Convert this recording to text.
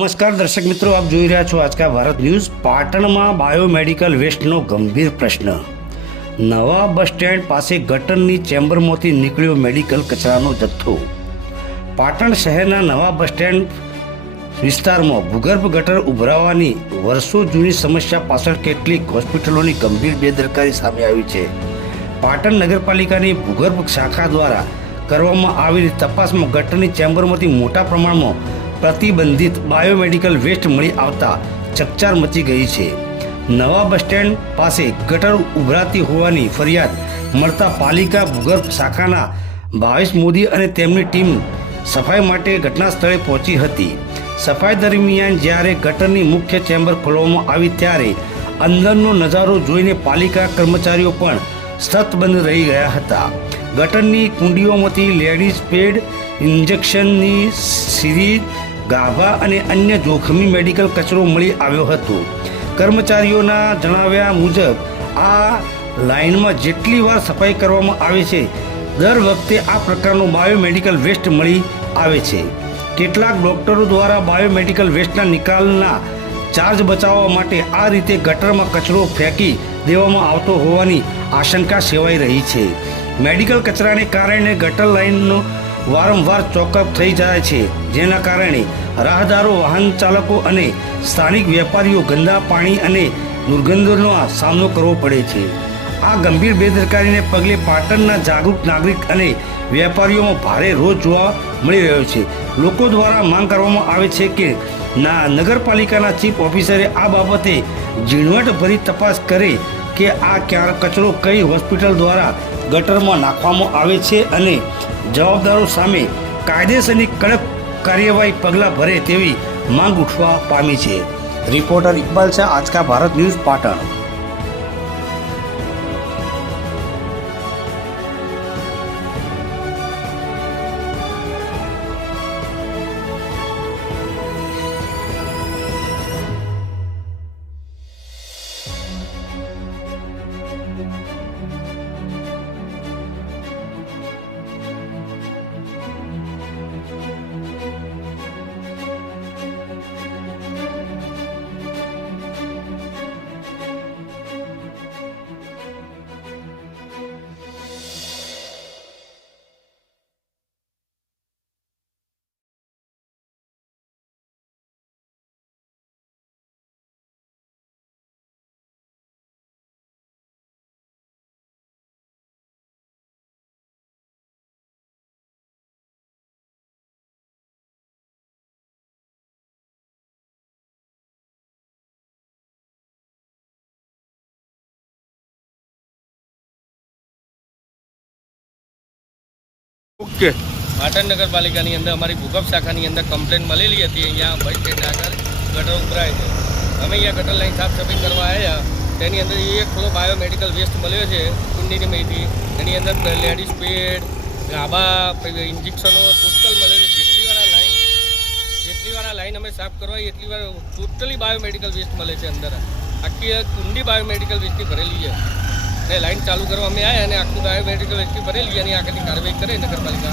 નમસ્કાર દર્શક મિત્રો, આપ જોઈ રહ્યા છો આજકા ભારત ન્યૂઝ। પાટણમાં બાયોમેડિકલ વેસ્ટનો ગંભીર પ્રશ્ન। નવા બસ સ્ટેન્ડ પાસે ગટરની ચેમ્બરમાંથી નીકળ્યો મેડિકલ કચરાનો જથ્થો। પાટણ શહેરના નવા બસ સ્ટેન્ડ વિસ્તારમાં ભૂગર્ભ ગટર ઉભરાવાની વર્ષો જૂની સમસ્યા પાછળ કેટલીક હોસ્પિટલોની ગંભીર બેદરકારી સામે આવી છે। પાટણ નગરપાલિકાની ભૂગર્ભ શાખા દ્વારા કરવામાં આવેલી તપાસમાં ગટરની ચેમ્બરમાંથી મોટા પ્રમાણમાં પ્રતિબંધિત બાયોમેડિકલ વેસ્ટ મળી આવતા ચકચાર મચી ગઈ છે। નવા બસ સ્ટેન્ડ પાસે ગટર ઉભરાતી હોવાની ફરિયાદ મળતા પાલિકા ભૂગર્ભ શાખાના ભાવેશ મોદી અને તેમની ટીમ સફાઈ માટે ઘટના સ્થળે પહોંચી હતી। સફાઈ દરમિયાન જ્યારે ગટરની મુખ્ય ચેમ્બર ખોલવામાં આવી ત્યારે અંદરનો નજારો જોઈને પાલિકા કર્મચારીઓ પણ સ્તબ્ધ રહી ગયા હતા। ગટરની કુંડીઓમાંથી લેડીઝ પેડ, ઇન્જેક્શનની સિરીઝ, ગાભા અને અન્ય જોખમી મેડિકલ કચરો મળી આવ્યો હતો। કર્મચારીઓના જણાવ્યા મુજબ આ લાઇનમાં જેટલી વાર સફાઈ કરવામાં આવે છે દર વખતે આ પ્રકારનો બાયોમેડિકલ વેસ્ટ મળી આવે છે। કેટલાક ડોક્ટરો દ્વારા બાયોમેડિકલ વેસ્ટના નિકાલના ચાર્જ બચાવવા માટે આ રીતે ગટરમાં કચરો ફેંકી દેવામાં આવતો હોવાની આશંકા સેવાઈ રહી છે। મેડિકલ કચરાને કારણે ગટર લાઇનનો વારંવાર ચોકઅપ થઈ જાય છે, જેના કારણે રાહદારો, વાહન ચાલકો અને સ્થાનિક વેપારીઓ ગંદા પાણી અને દુર્ગંધોનો સામનો કરવો પડે છે। આ ગંભીર બેદરકારીને પગલે પાટણના જાગૃત નાગરિક અને વેપારીઓમાં ભારે રોષ જોવા મળી રહ્યો છે। લોકો દ્વારા માંગ કરવામાં આવે છે કે નગરપાલિકાના ચીફ ઓફિસરે આ બાબતે ઝીણવટભરી તપાસ કરે કે આ કચરો કઈ હોસ્પિટલ દ્વારા ગટરમાં નાખવામાં આવે છે અને જવાબદારો સામે કાયદેસરની કડક કાર્યવાહી પગલાં ભરે તેવી માંગ ઉઠવા પામી છે। Reporter Iqbal Shah, Aajka Bharat news, Patan. Okay, Patan નગરપાલિકાની અંદર અમારી ભૂગર્ભ શાખાની અંદર કમ્પ્લેન મળેલી હતી। અહીંયા બસ સ્ટેન્ડ આગળ ગટર ઉભરાય છે। અમે અહીંયા ગટર લાઈન સાફ સફાઈ કરવા આવ્યા, તેની અંદર એક થોડો બાયોમેડિકલ વેસ્ટ મળ્યો છે કુંડીની મેથી। એની અંદર લેડીઝ પેડ, ગાભા, ઇન્જેક્શનો ટોટલ મળેલું। જેટલી વાર આ લાઈન અમે સાફ કરવા એટલી વાર ટોટલી બાયોમેડિકલ વેસ્ટ મળે છે। અંદર આખી કુંડી બાયોમેડિકલ વેસ્ટની ભરેલી છે અને લાઈન ચાલુ કરવા અમે આવ્યા અને આખું બાયોમેડિકલ વેસ્ટની ભરેલી અને આગળની કાર્યવાહી કરે નગરપાલિકા।